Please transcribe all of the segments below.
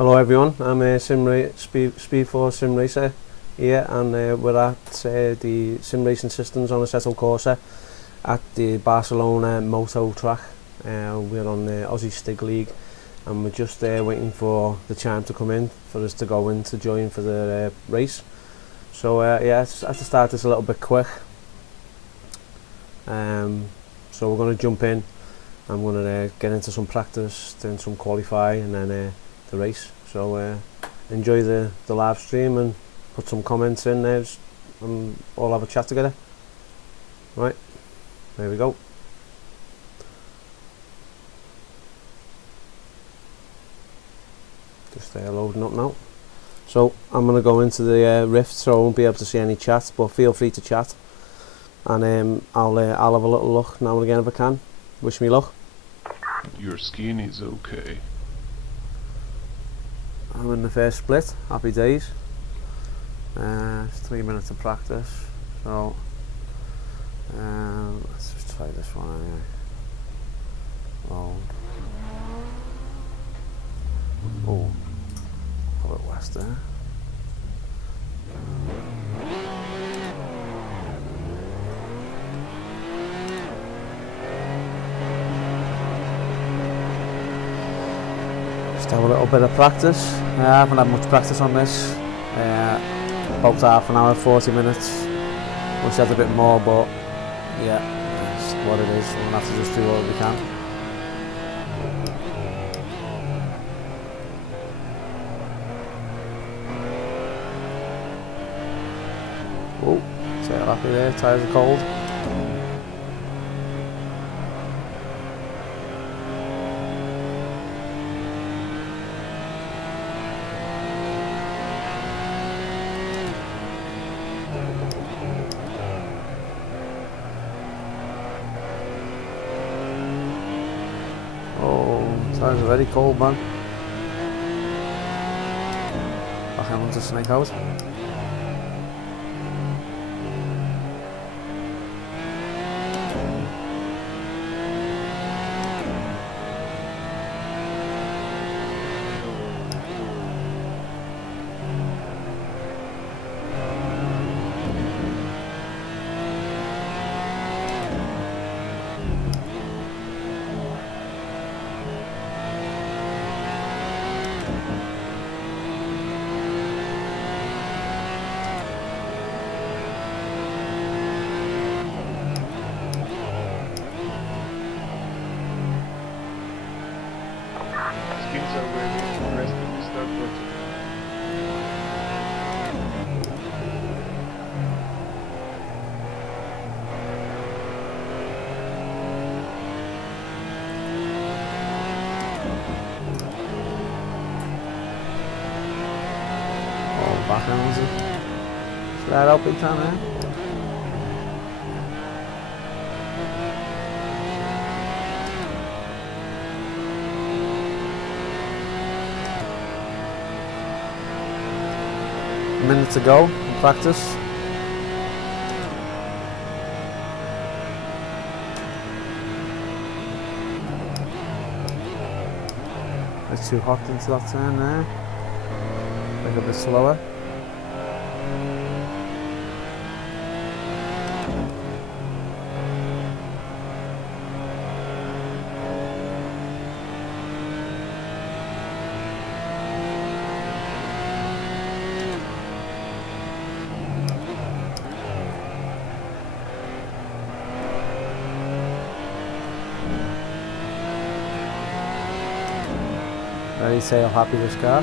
Hello everyone, I'm Speed4 Sim Racer here, and we're at the sim racing systems on assettocorsa at the Barcelona moto track. We're on the Aussie Stig League, and we're just waiting for the chime to come in for us to go in to join for the race. So yeah, I have to start this a little bit quick. So we're going to jump in. I'm going to get into some practice, then some qualify, and then the race. So enjoy the live stream and put some comments in there, and all have a chat together. Right, there we go. Just loading up now. So I'm going to go into the rift, so I won't be able to see any chat, but feel free to chat, and I'll have a little look now and again if I can. Wish me luck. Your skiing is okay. I'm in the first split, happy days. It's 3 minutes of practice, so let's just try this one anyway. Oh, a bit west there. Just have a little bit of practice. I haven't had much practice on this. About half an hour, 40 minutes. Wish I had a bit more, but yeah, that's what it is. We're gonna have to just do what we can. Oh, tail happy there, tyres are cold. Tyres are very cold, man. Back on to snake out. Skins are ready, rest of the start button. Oh, back on it. Flat out big time, man. A minute to go in practice. It's too hot into that turn there. Make a bit slower. Ready, say how happy this car.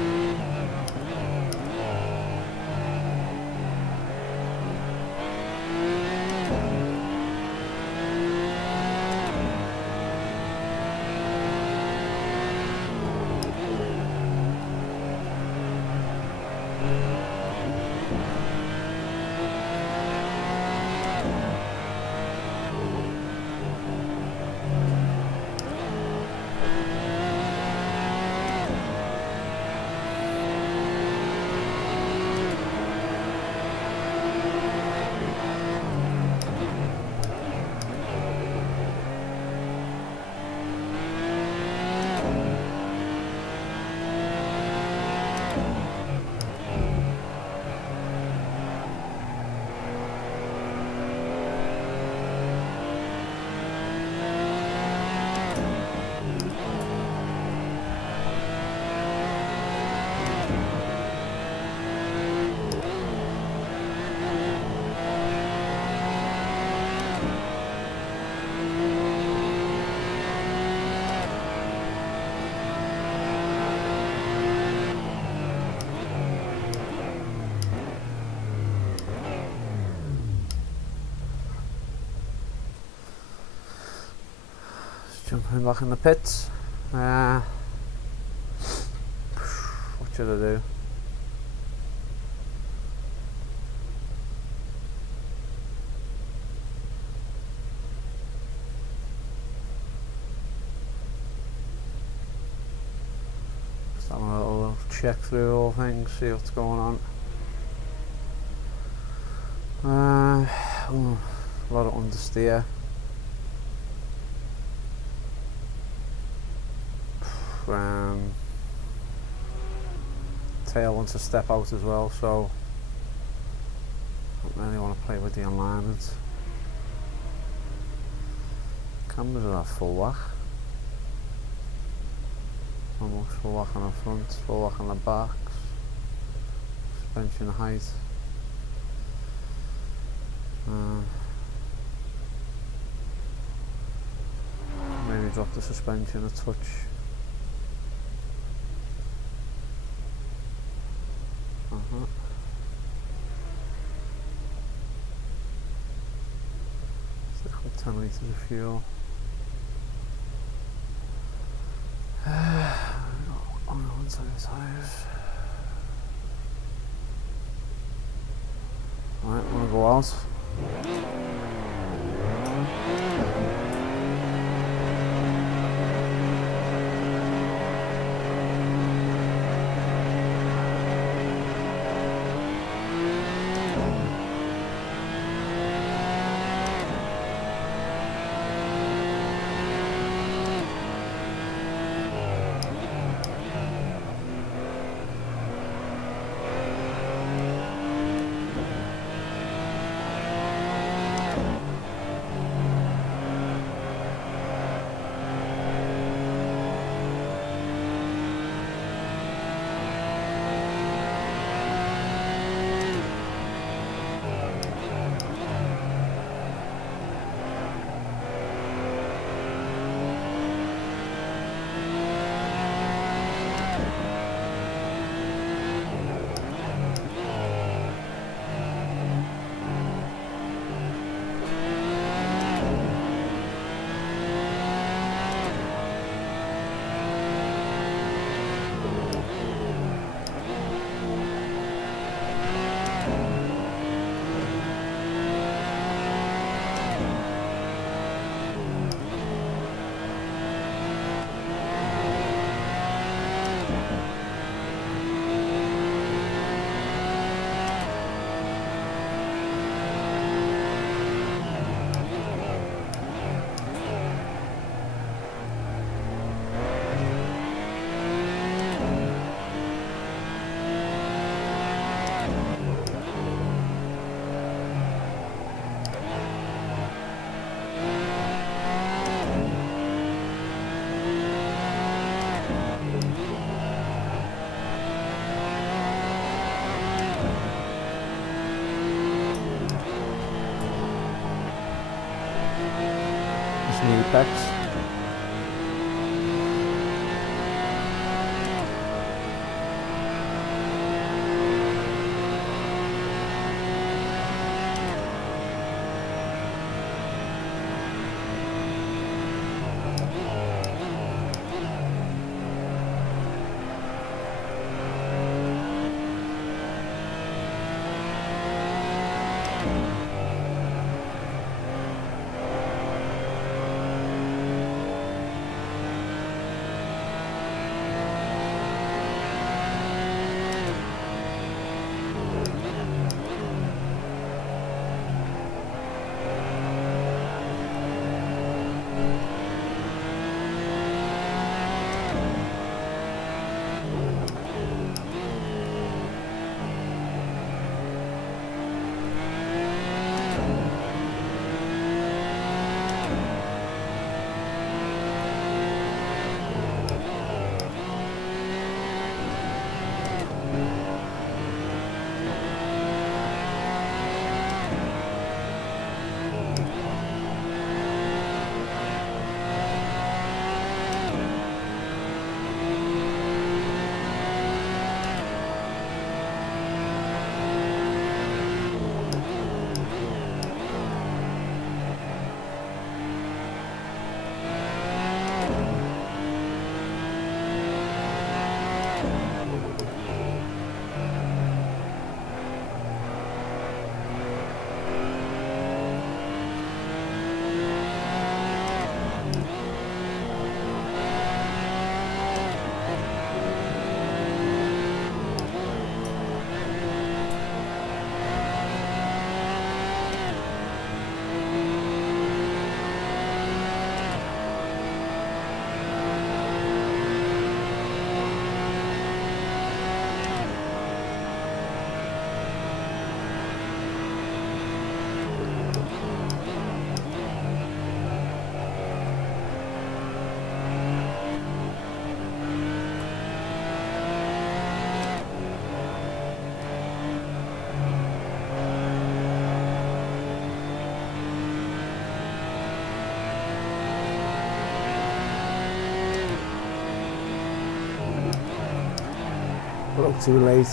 jumping back in the pits. What should I do? Just having a little check through all things, see what's going on. A lot of understeer. Tail wants to step out as well, so I don't really want to play with the alignment. Cameras are at full whack. Almost full whack on the front, full whack on the backs. Suspension height. Maybe drop the suspension a touch. Stick with 10 litres of fuel. On one side of the tyres. Right, I'm gonna go out. Apex. Broke too late.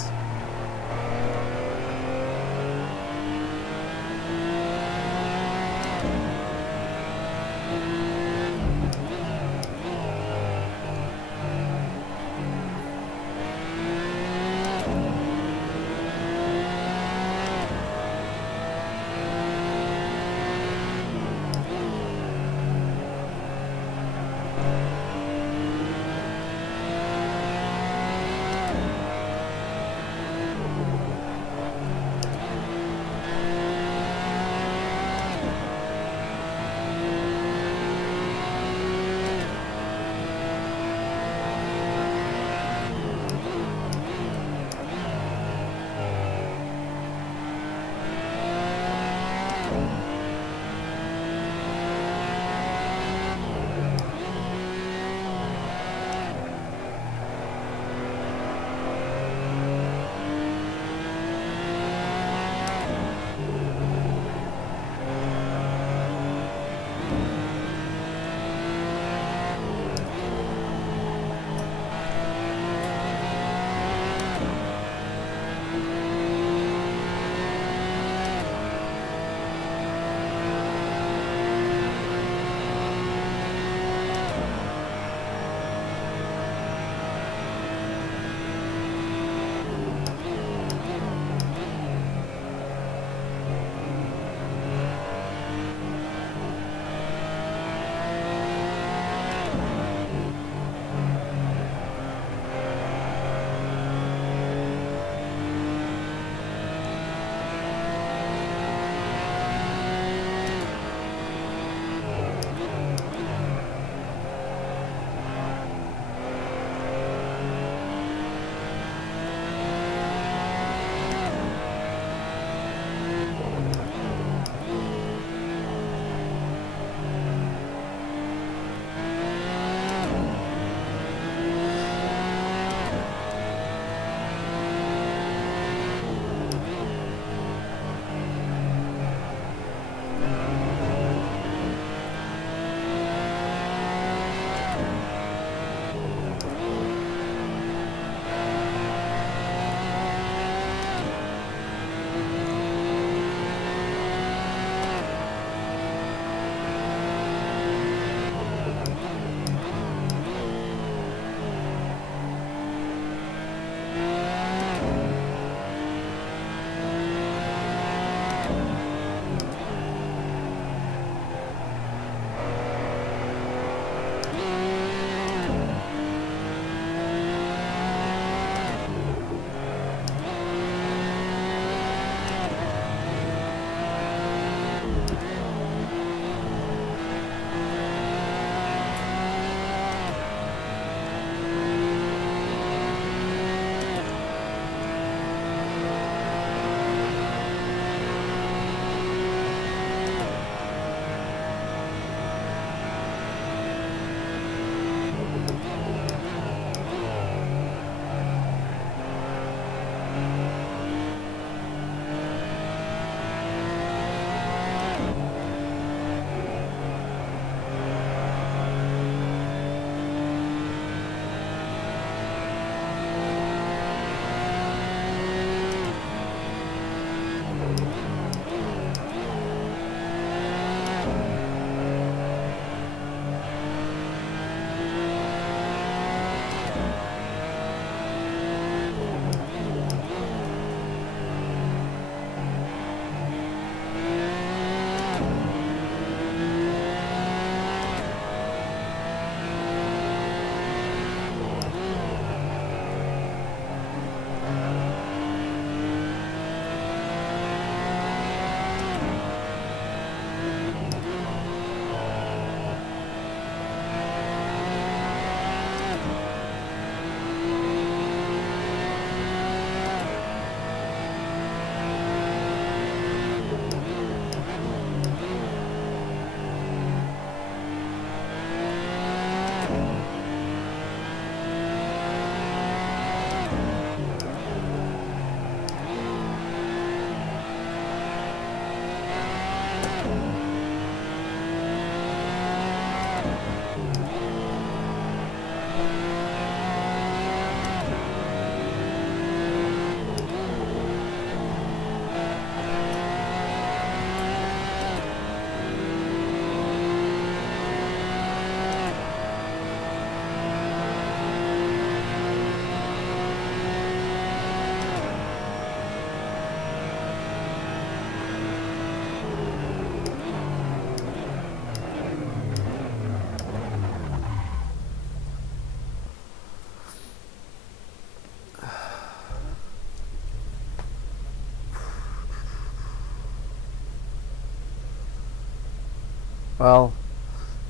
Well,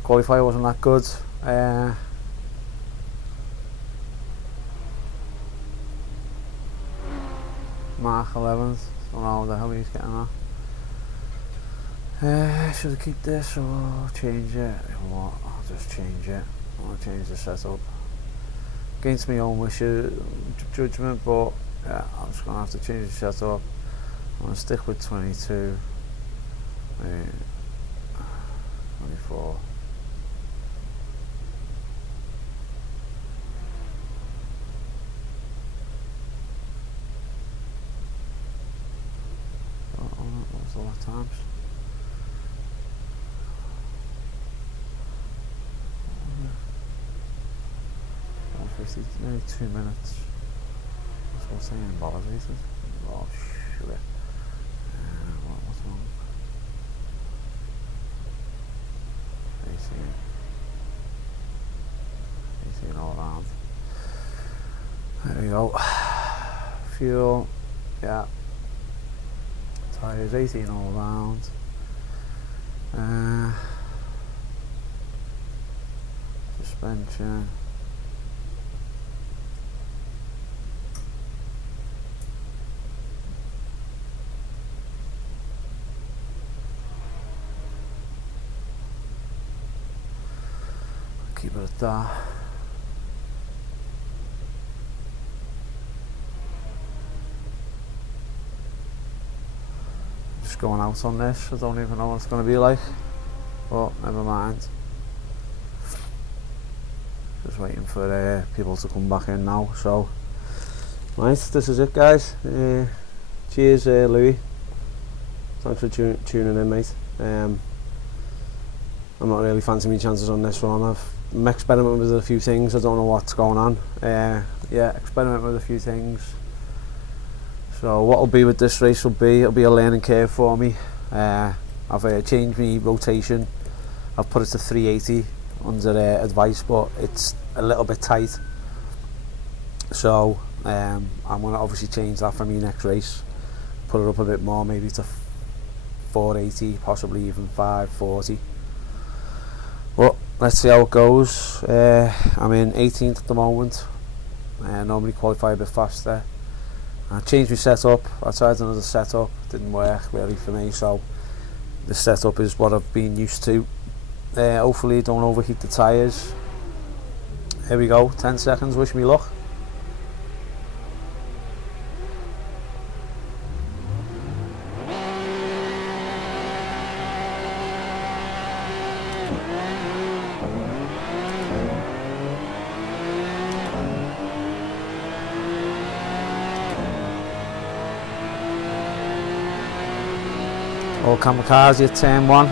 qualifier wasn't that good. Mark 11th. Don't know what the hell he's getting at. Should I keep this or change it? You know what? I'll just change it. I want to change the setup. Against my own judgment, but yeah, I'm just gonna have to change the setup. I'm gonna stick with 22, 24. What was the last times? 150, nearly 2 minutes. That's what I'm saying in bars, isn't it? Oh shit. What's wrong? 18 all around. There we go. Fuel, yeah. Tires 18 all around. Suspension. Keep it at that. Just going out on this, I don't even know what it's going to be like, but never mind. Just waiting for people to come back in now. So, right, this is it, guys. Cheers, Louis. Thanks for tuning in, mate. I'm not really fancying my chances on this one. I'm experimenting with a few things. I don't know what's going on. Yeah, experimenting with a few things. So what will be with this race it'll be a learning curve for me. I've changed my rotation. I've put it to 380 under advice, but it's a little bit tight. So I'm going to obviously change that for me next race. Put it up a bit more, maybe to 480, possibly even 540. But let's see how it goes. I'm in 18th at the moment. Normally qualify a bit faster. I changed my setup. I tried another setup, didn't work really for me, so the setup is what I've been used to. Hopefully don't overheat the tyres. Here we go, 10 seconds, wish me luck. All kamikaze at turn 1.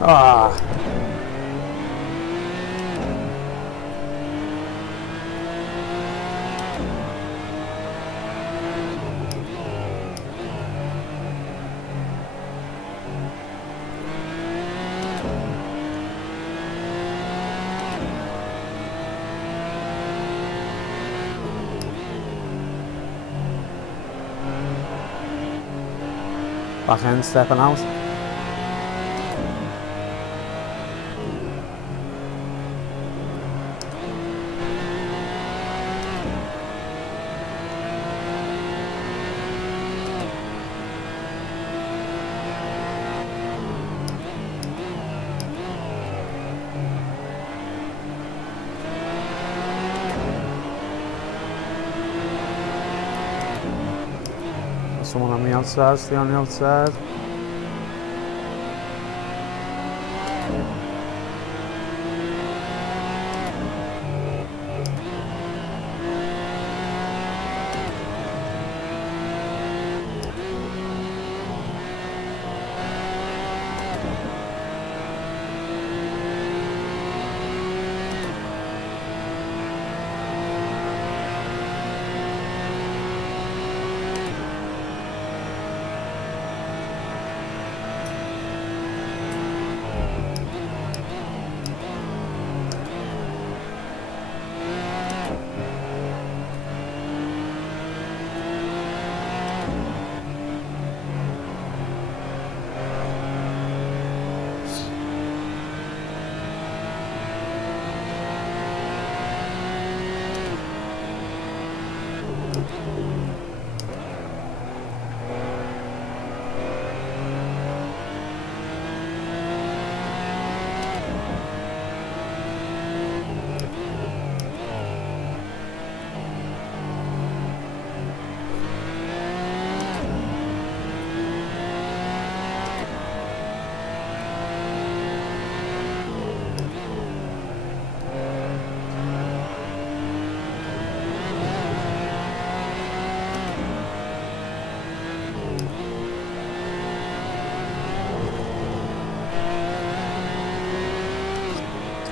Ah. Back end stepping out. Someone on the outside, stay on the outside.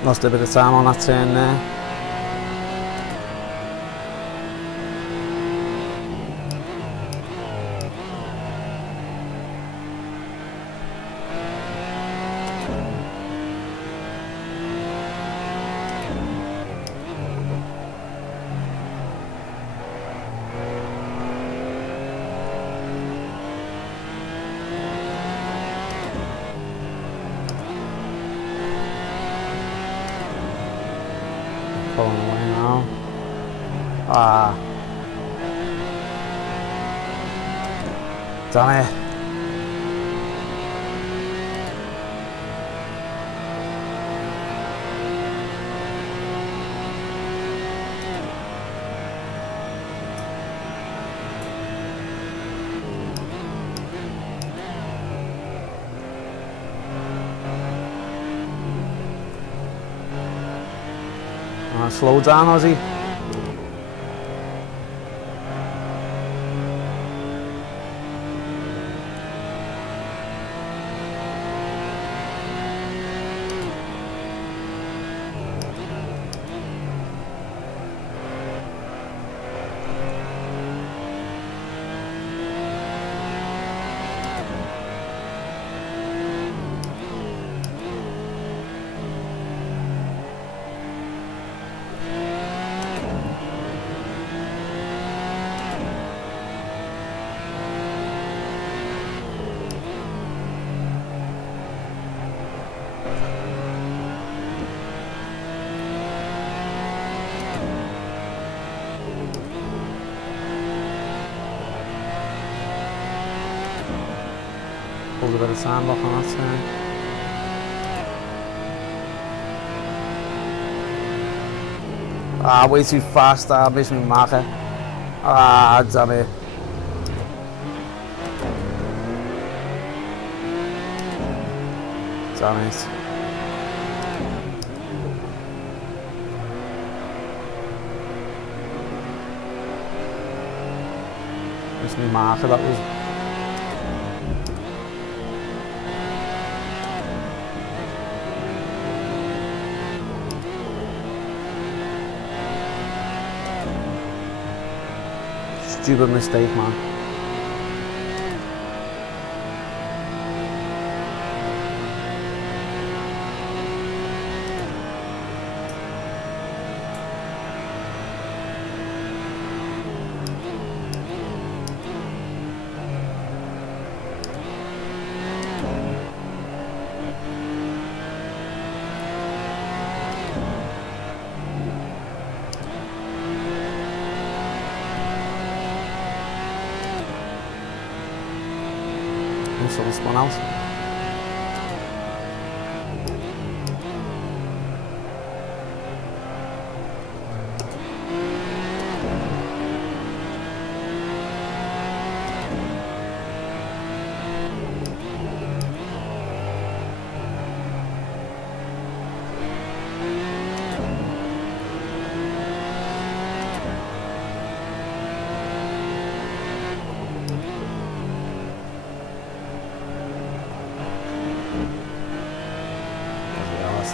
Lost a bit of time on that turn there. Pulling away now. Ah. Damn it. Slow down, Aussie. Pulled a bit of time off on that turn. Ah, way too fast. I missed my marker. Ah, damn it. Damn it. Missed my marker, that was. Stupid mistake, man. Someone spun out.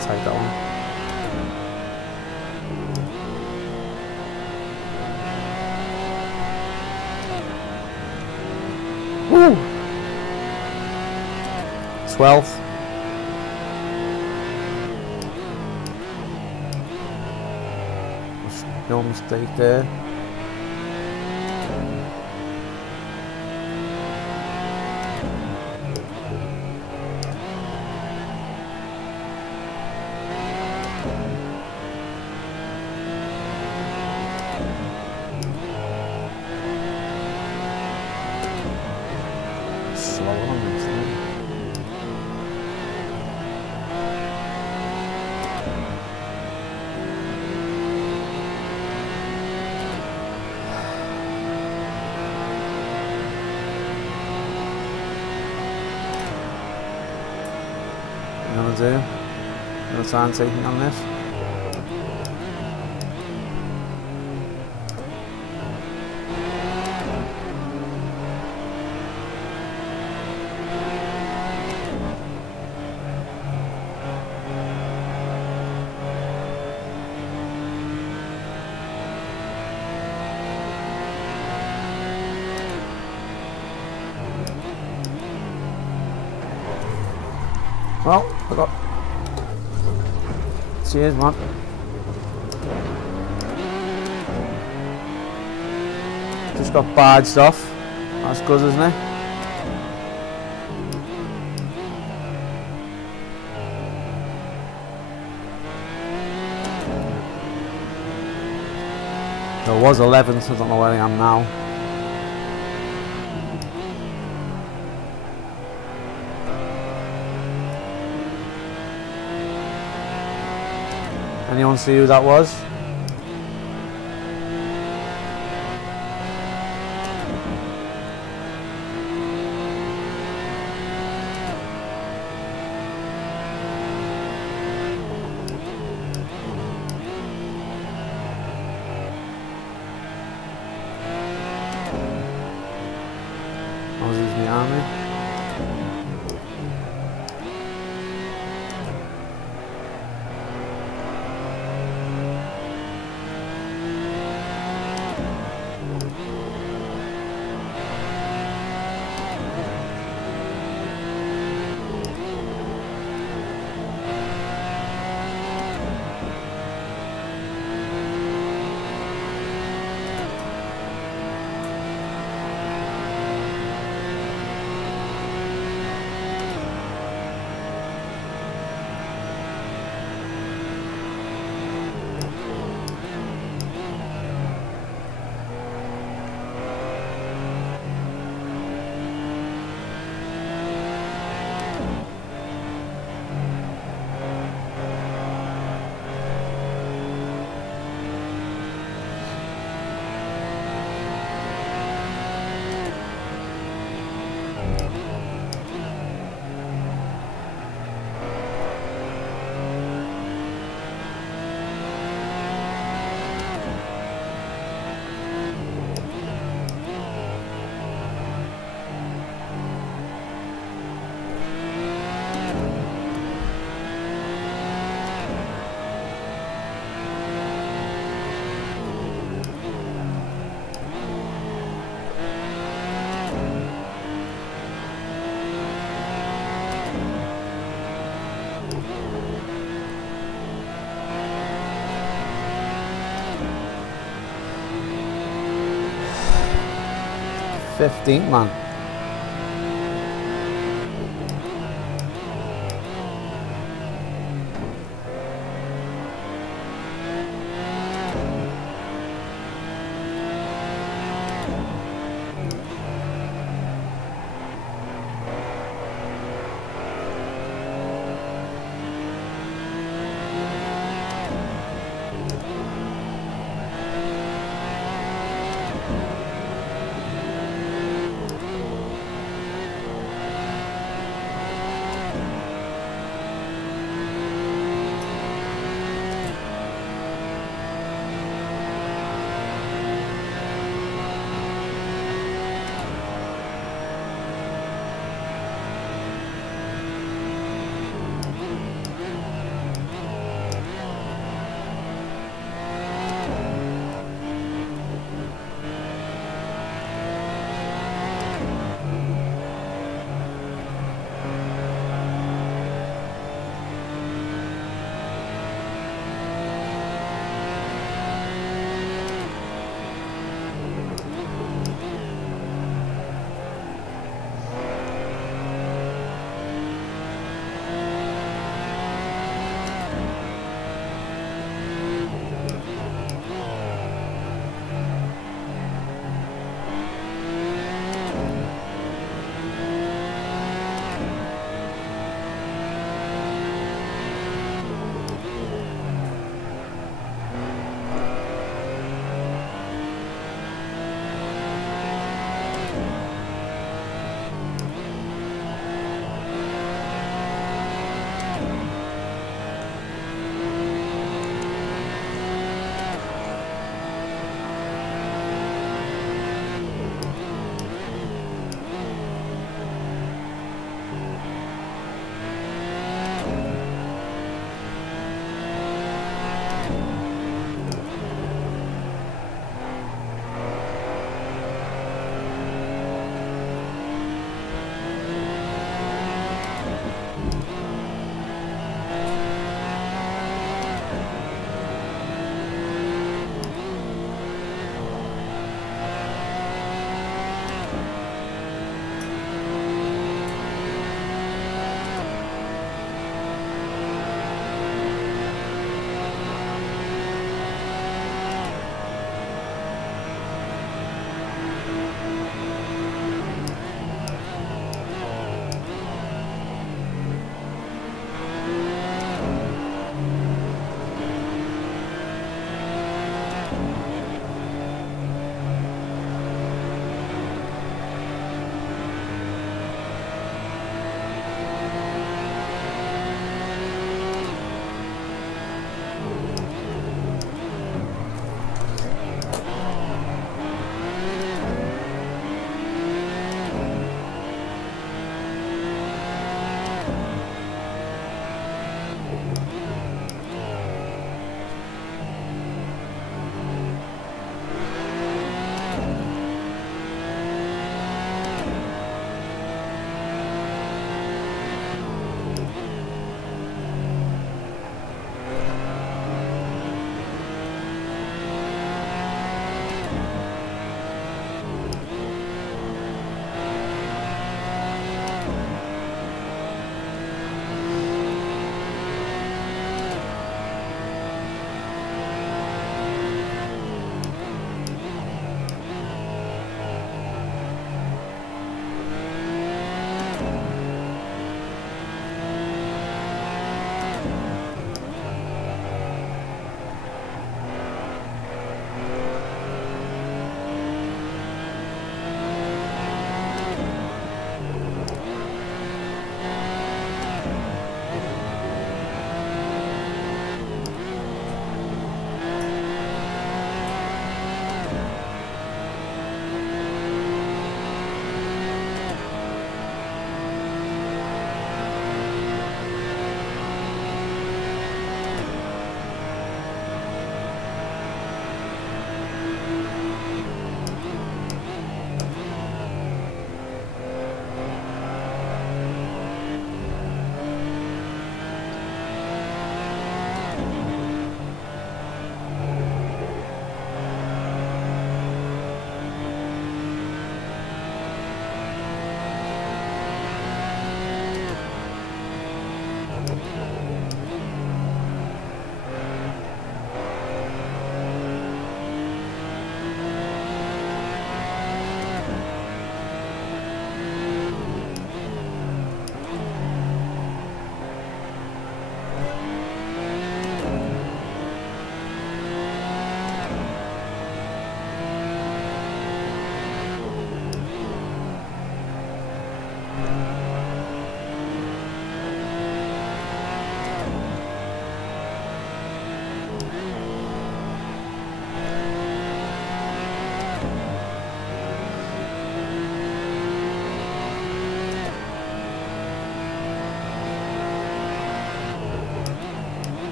Take that one. Woo! 12th. No mistake there. Slow on this thing. You know what to do? No time taking on this. Well, I got... Cheers, man. Just got badged off. That's good, isn't it? So it was 11th, I don't know where I am now. Anyone see who that was? Aussie's the army. '15th, man.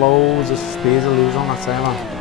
loads of speed to lose on that tail, man.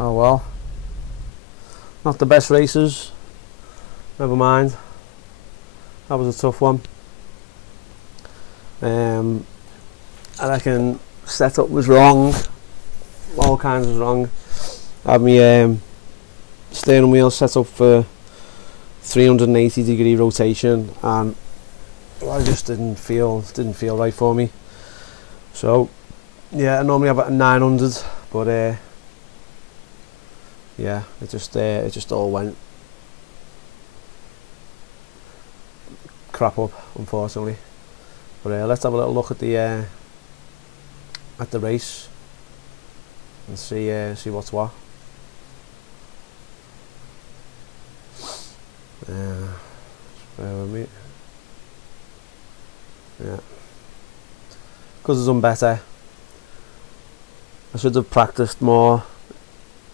Oh well, not the best races, never mind, that was a tough one. I reckon setup was wrong, all kinds was wrong. I had my steering wheel set up for 380-degree rotation, and I just didn't feel right for me. So yeah, I normally have it at 900, but yeah, it just all went crap up, unfortunately. But let's have a little look at the race and see what's what. Bear with me. Yeah, could have done better. I should have practiced more.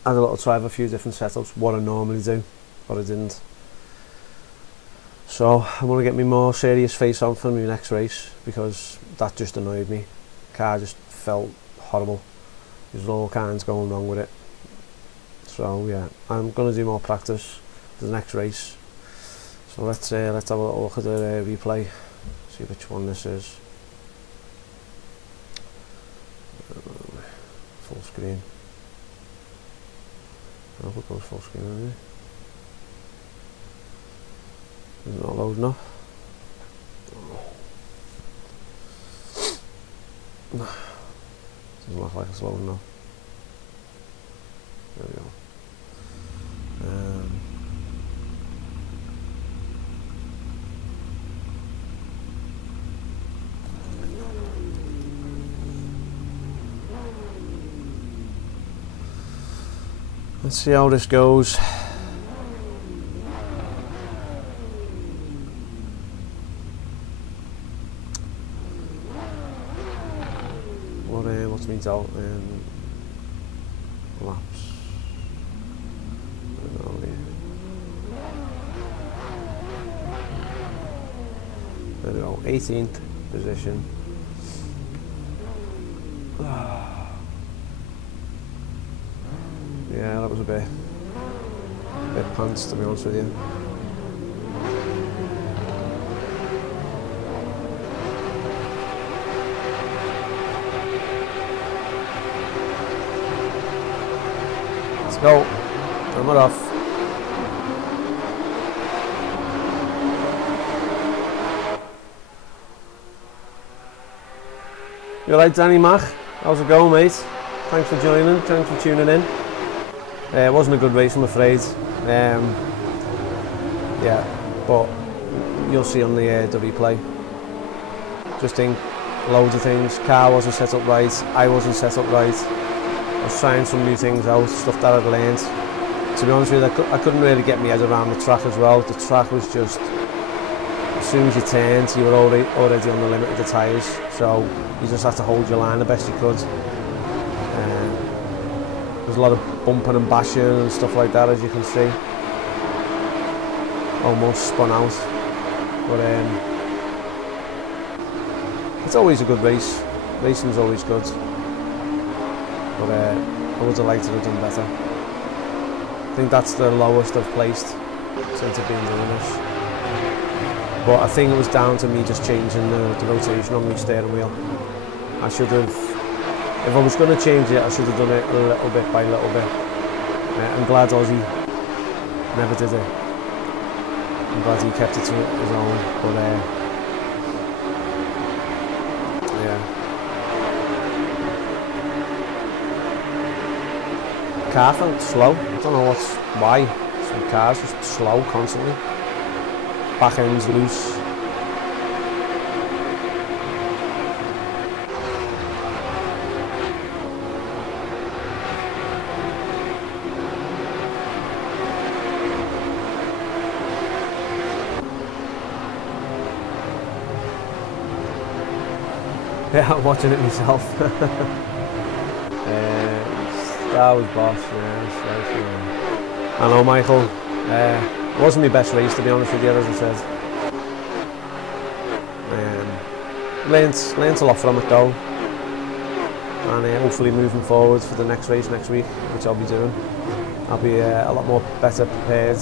Had a little try of a few different setups, what I normally do, but I didn't. So I'm going to get me more serious face on for my next race, because that just annoyed me. The car just felt horrible. There's all kinds going wrong with it. So yeah, I'm going to do more practice for the next race. So let's have a little look at the replay, see which one this is. Full screen. I hope it goes full screen anyway. Is it not loading up? Doesn't look like it's loading up. There we go. Let's see how this goes. What's means out laps. There we go, 18th position. Yeah, that was a bit pants, to be honest with you. Let's go. Turn it off. You alright, Danny Mac? How's it going, mate? Thanks for joining, thanks for tuning in. It wasn't a good race, I'm afraid. Yeah, but you'll see on the replay. Just think, loads of things. Car wasn't set up right, I wasn't set up right. I was trying some new things out, stuff that I'd learned. To be honest with you, I couldn't really get my head around the track as well. The track was just, as soon as you turned, you were already on the limit of the tyres. So you just had to hold your line the best you could. There's a lot of bumping and bashing and stuff like that, as you can see. Almost spun out. But it's always a good race. Racing's always good. But I would have liked to have done better. I think that's the lowest I've placed since I've been doing this. But I think it was down to me just changing the rotation on my steering wheel. I should have, if I was going to change it, I should have done it a little bit by little bit. I'm glad Aussie never did it. I'm glad he kept it to his own, but yeah. Car felt slow. I don't know why. Some cars just slow constantly. Back end's loose. Yeah, I'm watching it myself. That was boss, yeah. I know, Michael. It wasn't my best race, to be honest with you, as I said. Learned a lot from it though, and hopefully moving forward for the next race next week, which I'll be doing, I'll be a lot more better prepared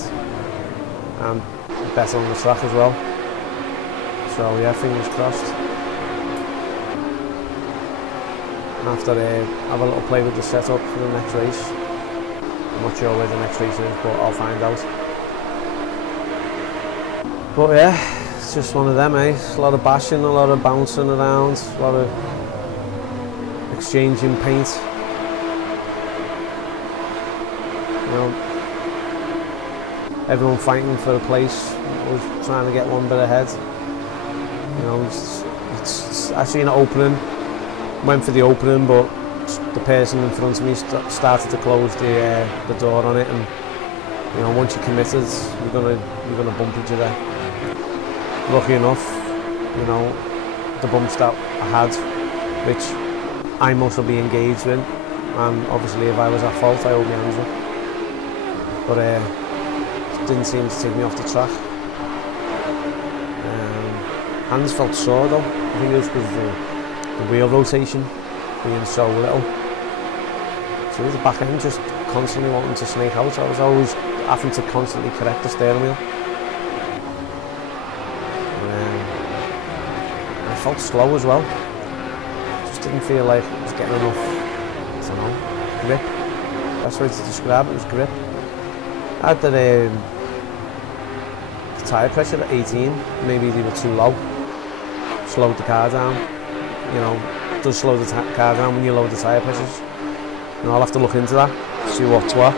and better on the track as well. So yeah, fingers crossed. After have a little play with the setup for the next race. I'm not sure where the next race is, but I'll find out. But yeah, it's just one of them, eh? A lot of bashing, a lot of bouncing around, a lot of exchanging paint. You know, everyone fighting for a place, always trying to get one bit ahead. You know, I seen it opening, went for the opening, but the person in front of me started to close the door on it, and you know, once you're committed, you're gonna bump each other. Lucky enough, you know, the bumps that I had, which I must be engaged in, and obviously if I was at fault, I hold my hands up. But it didn't seem to take me off the track. Hands felt sore though. I think it was because of the wheel rotation being so little. So the back end just constantly wanting to snake out. I was always having to constantly correct the steering wheel. I felt slow as well. Just didn't feel like it was getting enough, I don't know, grip. Best way to describe it was grip. I had the tyre pressure at 18, maybe they were too low. Slowed the car down. You know, it does slow the car down when you lower the tyre pressures. You know, I'll have to look into that, see what's what.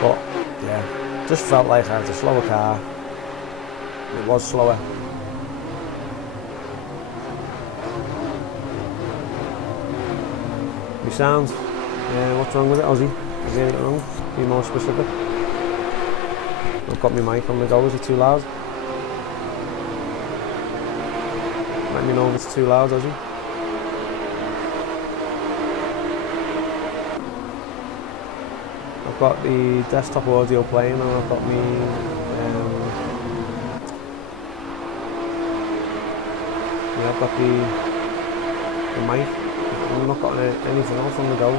But yeah, just felt like I had a slower car. It was slower. My sound, what's wrong with it, Aussie? Is there anything wrong? Be more specific. I've got my mic on the go, is it too loud? Let me know if it's too loud, Aussie. I've got the desktop audio playing, and I've got me I've got the mic. I've not got anything else on the go.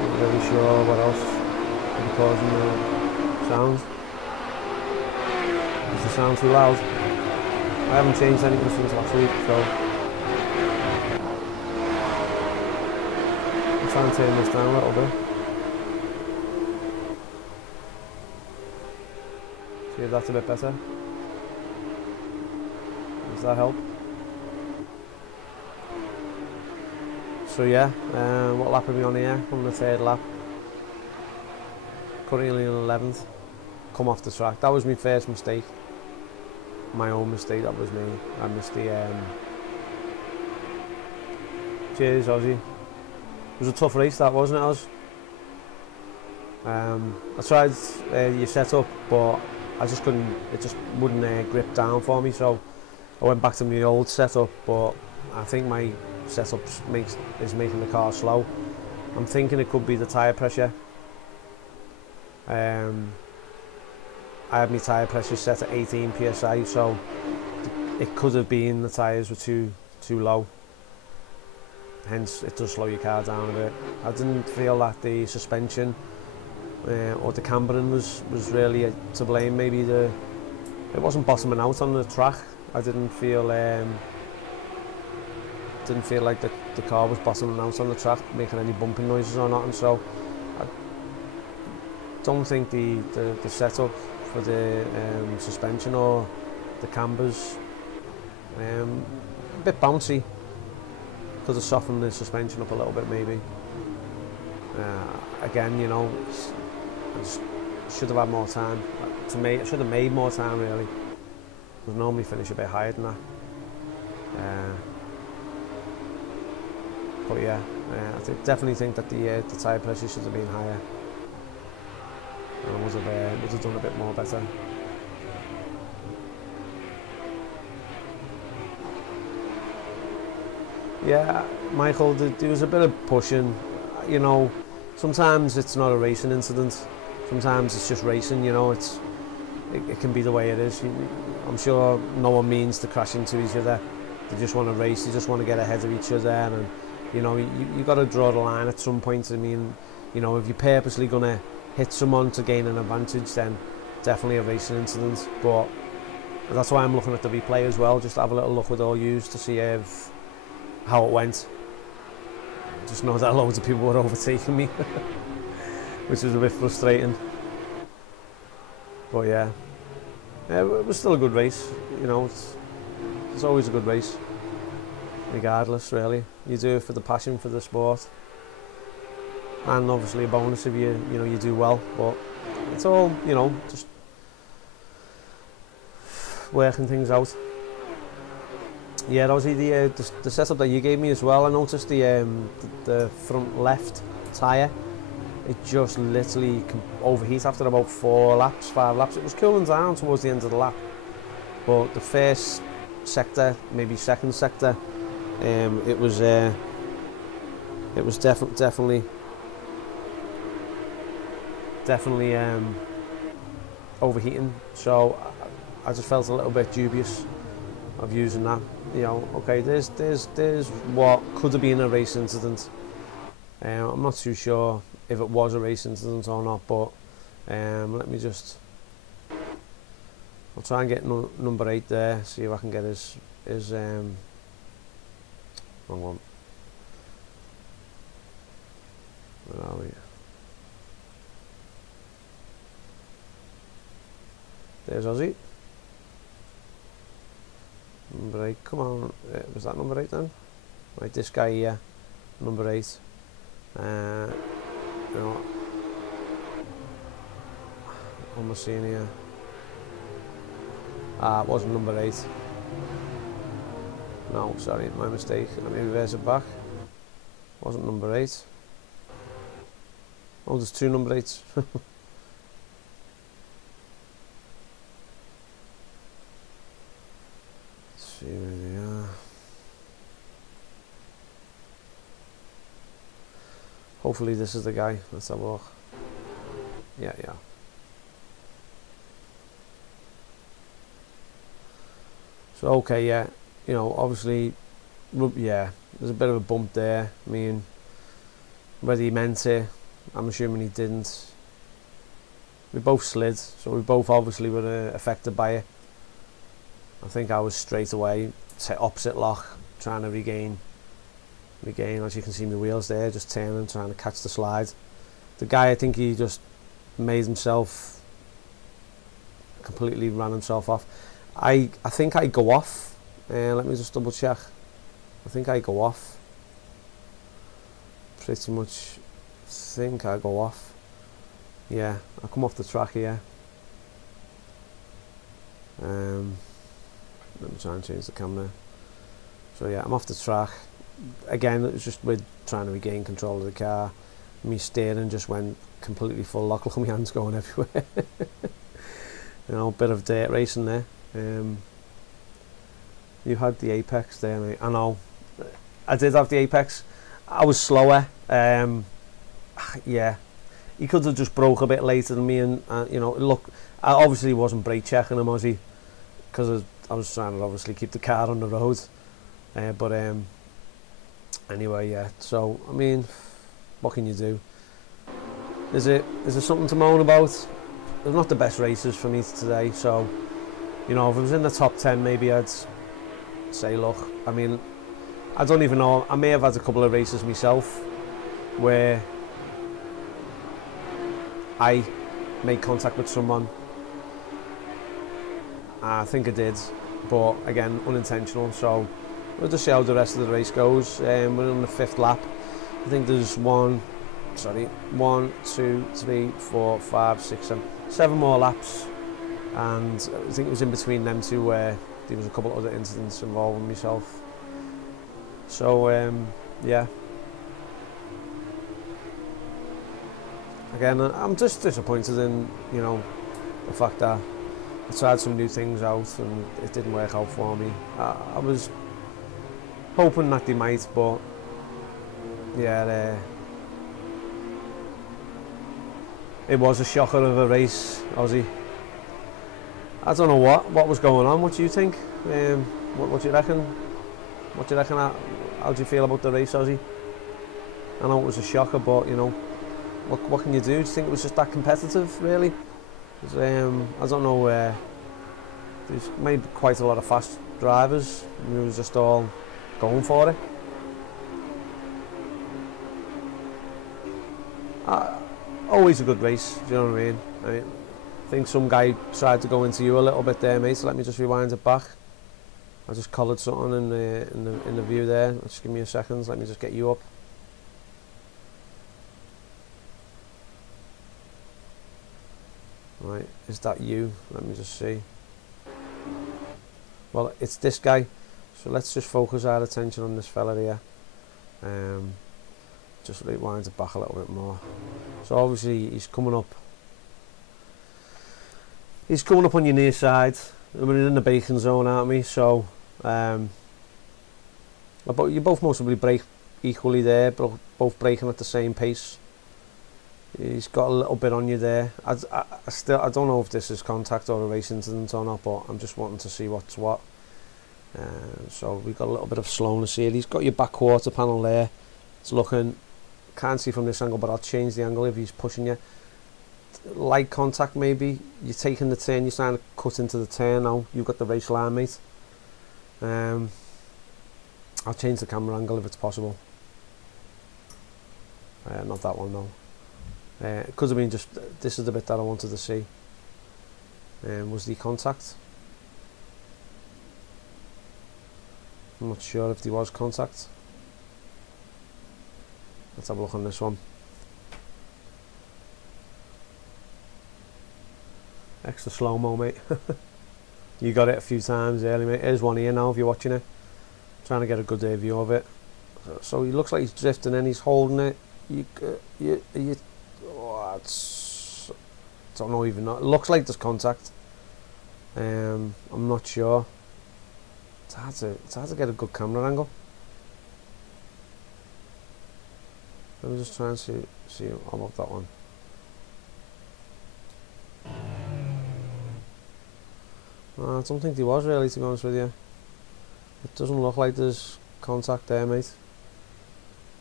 Not really sure what else is causing the sound. Is the sound too loud? I haven't changed anything since last week, so I'll try and turn this down a little bit. See if that's a bit better. Does that help? So yeah, what lap are we on here? On the third lap. Currently in 11th. Come off the track. That was my first mistake. My own mistake, that was me. I missed the... Cheers, Aussie. It was a tough race, that, wasn't it, Oz? I tried your setup, but I just couldn't, it just wouldn't grip down for me, so I went back to my old setup, but I think my setup is making the car slow. I'm thinking it could be the tyre pressure. I had my tyre pressure set at 18 psi, so it could have been the tyres were too low. Hence, it does slow your car down a bit. I didn't feel that the suspension or the cambering was really to blame. Maybe it wasn't bottoming out on the track. I didn't feel like the car was bottoming out on the track, making any bumping noises or nothing. So I don't think the setup for the suspension or the cambers a bit bouncy. Could have softened the suspension up a little bit, maybe. Again, you know, I should have had more time. I should have made more time, really. Because normally finish a bit higher than that. But yeah, I definitely think that the tyre pressure should have been higher. I would have done a bit more better. Yeah, Michael, there was a bit of pushing. You know, sometimes it's not a racing incident. Sometimes it's just racing. You know, it can be the way it is. I'm sure no one means to crash into each other. They just want to race. They just want to get ahead of each other. And you know, you got to draw the line at some point. I mean, you know, if you're purposely gonna hit someone to gain an advantage, then definitely a racing incident. But that's why I'm looking at the replay as well, just to have a little look with all yous to see how it went. Just know that loads of people were overtaking me, which was a bit frustrating. But yeah, it was still a good race. You know, it's always a good race, regardless. Really, you do it for the passion for the sport, and obviously a bonus if you do well. But it's all, you know, just working things out. Yeah, Aussie, the setup that you gave me as well. I noticed the front left tyre, it just literally can overheat after about 5 laps. It was cooling down towards the end of the lap, but the first sector, maybe second sector, it was definitely overheating. So I just felt a little bit dubious of using that. You know, okay, there's what could have been a race incident. I'm not too sure if it was a race incident or not, but let me just, I'll try and get number 8 there, see if I can get his wrong one. Where are we? There's Aussie. Number 8, come on, was that number 8 then? Right, this guy here, number 8. You know, what am I seeing here? It wasn't number 8. No, sorry, my mistake. Let me reverse it back. Wasn't number 8. Oh, there's 2 number 8s. See where they are. Hopefully this is the guy. Let's have a look. Yeah. So okay, yeah, you know, obviously, yeah, there's a bit of a bump there. I mean, whether he meant it, I'm assuming he didn't. We both slid, so we both obviously were affected by it. I think I was straight away opposite lock, trying to regain. As you can see, my wheels there, just turning, trying to catch the slide. The guy, I think he just made himself, completely ran himself off. I think I go off. Let me just double check. I think I go off. Pretty much think I go off. Yeah, I come off the track here. Let me try and change the camera. So yeah, I'm off the track. Again, it was just with trying to regain control of the car. Me steering just went completely full lock. Look at my hands going everywhere. You know, a bit of dirt racing there. You had the apex there, mate. I know. I did have the apex. I was slower. Yeah. He could have just broke a bit later than me, and you know, look, I obviously wasn't brake checking him, Aussie, because I was trying to obviously keep the car on the road. But anyway, yeah. So I mean, what can you do? Is there something to moan about? They're not the best races for me today, so you know, if it was in the top 10, maybe I'd say, look, I mean, I don't even know, I may have had a couple of races myself where I made contact with someone. I think I did, but again, unintentional. So we'll just see how the rest of the race goes. We're on the 5th lap. I think there's 1, 2, 3, 4, 5, 6, 7 more laps, and I think it was in between them two where there was a couple of other incidents involving myself. So yeah, again, I'm just disappointed in, you know, the fact that I tried some new things out and it didn't work out for me. I was hoping that they might, but yeah, it was a shocker of a race, Aussie. I don't know what was going on. What do you think? What do you reckon? What do you reckon? How do you feel about the race, Aussie? I know it was a shocker, but you know, what can you do? Do you think it was just that competitive, really? I don't know. There's maybe quite a lot of fast drivers, and it was just all going for it. Always a good race, do you know what I mean? I think some guy tried to go into you a little bit there, mate. So let me just rewind it back. I just collared something in the view there. Just give me a second. Let me just get you up. Right, is that you? Let me just see. Well, it's this guy. So let's just focus our attention on this fella here. Just rewind it back a little bit more. So obviously he's coming up. He's coming up on your near side. We're in the braking zone, aren't we? So, but you both mostly brake equally there, but both braking at the same pace. He's got a little bit on you there. I don't know if this is contact or a race incident or not, but I'm just wanting to see what's what. So we've got a little bit of slowness here. He's got your back quarter panel there. It's looking, can't see from this angle, but I'll change the angle if he's pushing you. Light contact maybe. You're taking the turn, you're trying to cut into the turn now. You've got the race line, mate. I'll change the camera angle if it's possible. Not that one though. It could have been just, this is the bit that I wanted to see. Was the contact? I'm not sure if there was contact. Let's have a look on this one. Extra slow-mo, mate. You got it a few times early, mate. Here's one here now if you're watching it. Trying to get a good view of it. So he looks like he's drifting and he's holding it. Don't know even. It looks like there's contact. I'm not sure. It's hard to get a good camera angle. Let me just try and see about that one. I don't think there was really, to be honest with you. It doesn't look like there's contact there, mate.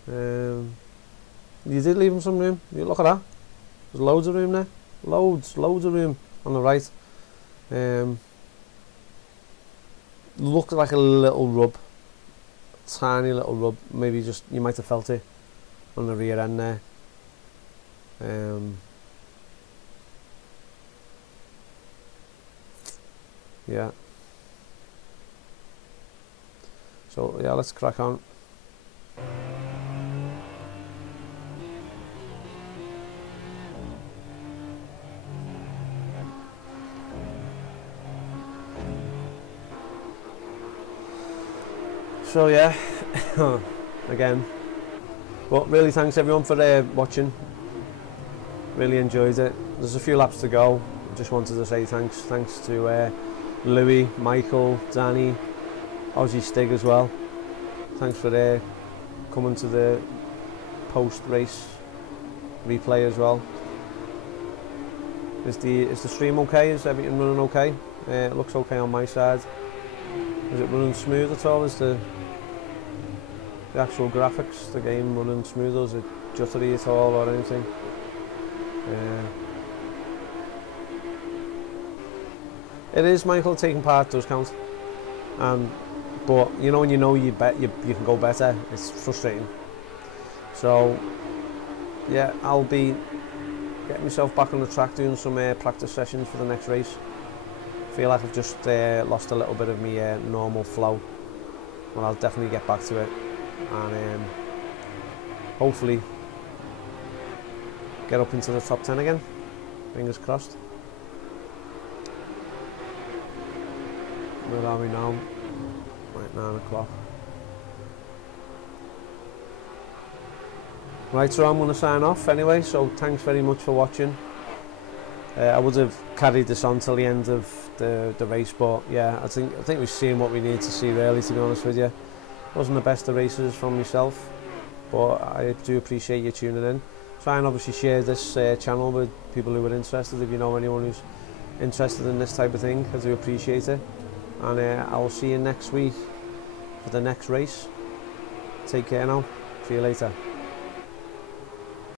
You did leave him some room. You look at that. There's loads of room there. Loads of room on the right. Looked like a little rub. Tiny little rub. Maybe just, you might have felt it on the rear end there. Yeah. So yeah, let's crack on. So yeah, again, well, really thanks everyone for watching. Really enjoyed it. There's a few laps to go. Just wanted to say thanks to Louis, Michael, Danny, Aussie Stig as well. Thanks for coming to the post-race replay as well. Is the stream okay? Is everything running okay? It looks okay on my side. Is it running smooth at all? Is the actual graphics, the game running smooth, or is it jittery at all or anything? It is, Michael, taking part does count. But you know, when you know you can go better, it's frustrating. So yeah, I'll be getting myself back on the track, doing some practice sessions for the next race. Feel like I've just lost a little bit of my normal flow, but I'll definitely get back to it, and hopefully get up into the top 10 again. Fingers crossed. Where are we now? Right, 9 o'clock. Right, so I'm going to sign off anyway, so thanks very much for watching. I would have carried this on till the end of the race, but yeah, I think we've seen what we need to see really, to be honest with you. Wasn't the best of races from myself, but I do appreciate you tuning in. Try and obviously share this channel with people who are interested. If you know anyone who's interested in this type of thing, I do appreciate it. And I'll see you next week for the next race. Take care now. See you later.